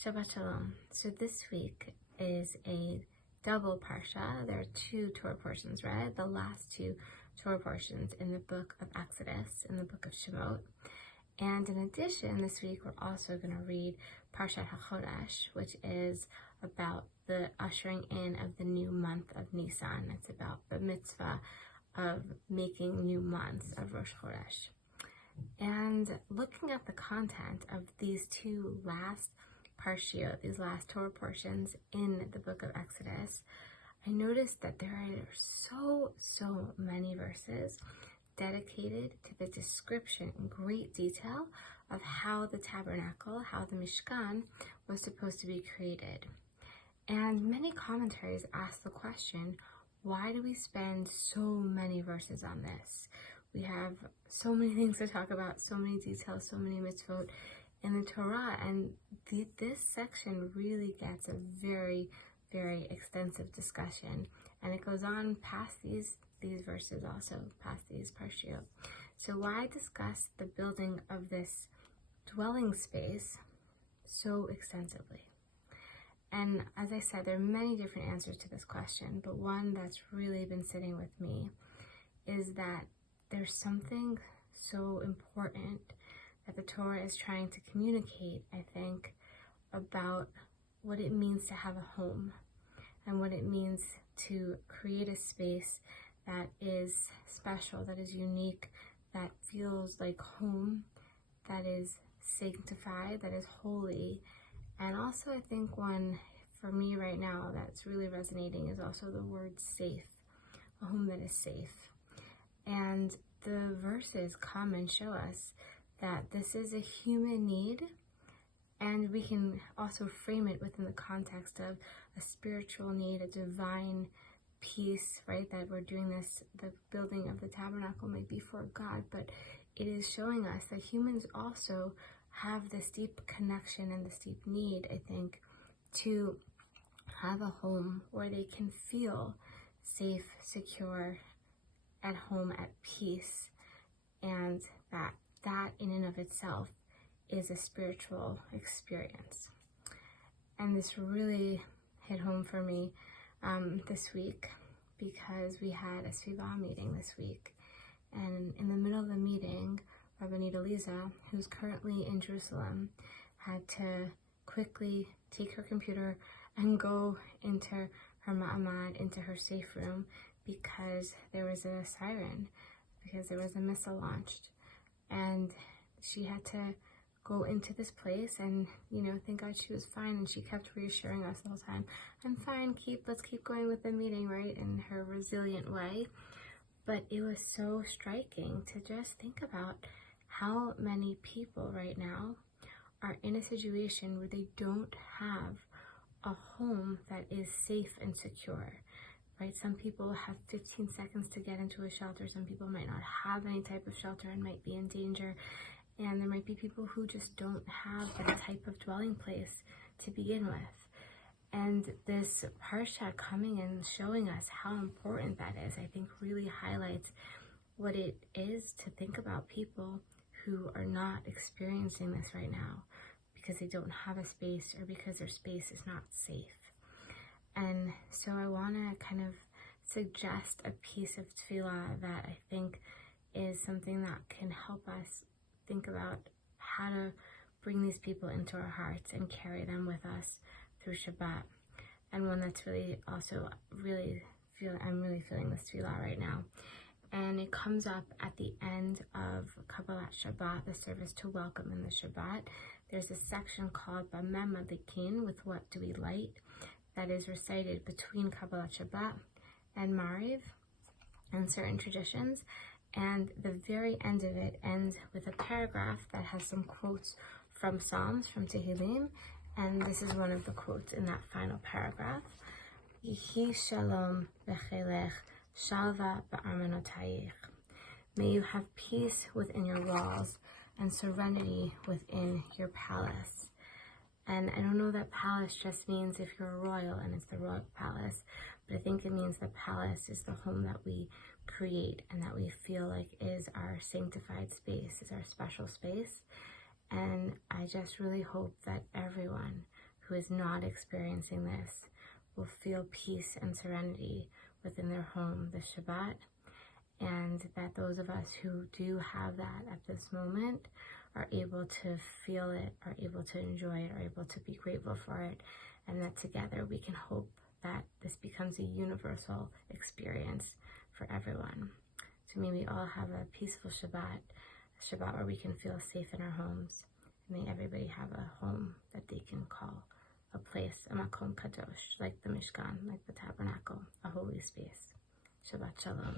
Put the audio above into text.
Shabbat Shalom. So this week is a double parsha. There are two Torah portions read, the last two Torah portions in the book of Exodus, in the book of Shemot. And in addition, this week we're also going to read Parshat HaChodesh, which is about the ushering in of the new month of Nisan. It's about the mitzvah of making new months of Rosh Chodesh. And looking at the content of these two last parshiot, these last Torah portions in the book of Exodus, I noticed that there are so many verses dedicated to the description in great detail of how the tabernacle, how the Mishkan was supposed to be created. And many commentaries ask the question, why do we spend so many verses on this? We have so many things to talk about, so many details, so many mitzvot in the Torah, and this section really gets a very extensive discussion, and it goes on past these verses, also past these parshiot. So why discuss the building of this dwelling space so extensively? And as I said, there are many different answers to this question, but one that's really been sitting with me is that there's something so important that the Torah is trying to communicate, I think, about what it means to have a home and what it means to create a space that is special, that is unique, that feels like home, that is sanctified, that is holy. And also I think one for me right now that's really resonating is also the word safe, a home that is safe. And the verses come and show us that this is a human need, and we can also frame it within the context of a spiritual need, a divine peace, right? That we're doing this, the building of the tabernacle might be for God, but it is showing us that humans also have this deep connection and this deep need, I think, to have a home where they can feel safe, secure, at home, at peace, and that in and of itself is a spiritual experience. And this really hit home for me this week, because we had a SVIVAH meeting this week, and in the middle of the meeting, Rabbanit Dalia, who's currently in Jerusalem, had to quickly take her computer and go into her ma'amad, into her safe room, because there was a siren, because there was a missile launched. And she had to go into this place, and thank God she was fine, and she kept reassuring us the whole time, I'm fine, let's keep going with the meeting, right, in her resilient way. But it was so striking to just think about how many people right now are in a situation where they don't have a home that is safe and secure. Right? Some people have 15 seconds to get into a shelter. Some people might not have any type of shelter and might be in danger. And there might be people who just don't have that type of dwelling place to begin with. And this parsha coming and showing us how important that is, I think really highlights what it is to think about people who are not experiencing this right now because they don't have a space or because their space is not safe. And so I want to kind of suggest a piece of tefillah that I think is something that can help us think about how to bring these people into our hearts and carry them with us through Shabbat. And one that's really also I'm really feeling this tefillah right now. And it comes up at the end of Kabbalat Shabbat, the service to welcome in the Shabbat. There's a section called Bameh Madlikin, with what do we light, that is recited between Kabbalat Shabbat and Mariv in certain traditions. And the very end of it ends with a paragraph that has some quotes from Psalms, from Tehillim, and this is one of the quotes in that final paragraph. Yehi shalom v'chelech shalva ba'armanotayich. May you have peace within your walls and serenity within your palace. And I don't know that palace just means if you're a royal and it's the royal palace, but I think it means the palace is the home that we create and that we feel like is our sanctified space, is our special space. And I just really hope that everyone who is not experiencing this will feel peace and serenity within their home this Shabbat, and that those of us who do have that at this moment are able to feel it, are able to enjoy it, are able to be grateful for it, and that together we can hope that this becomes a universal experience for everyone. So may we all have a peaceful Shabbat, a Shabbat where we can feel safe in our homes. And may everybody have a home that they can call a place, a makom kadosh, like the Mishkan, like the tabernacle, a holy space. Shabbat shalom.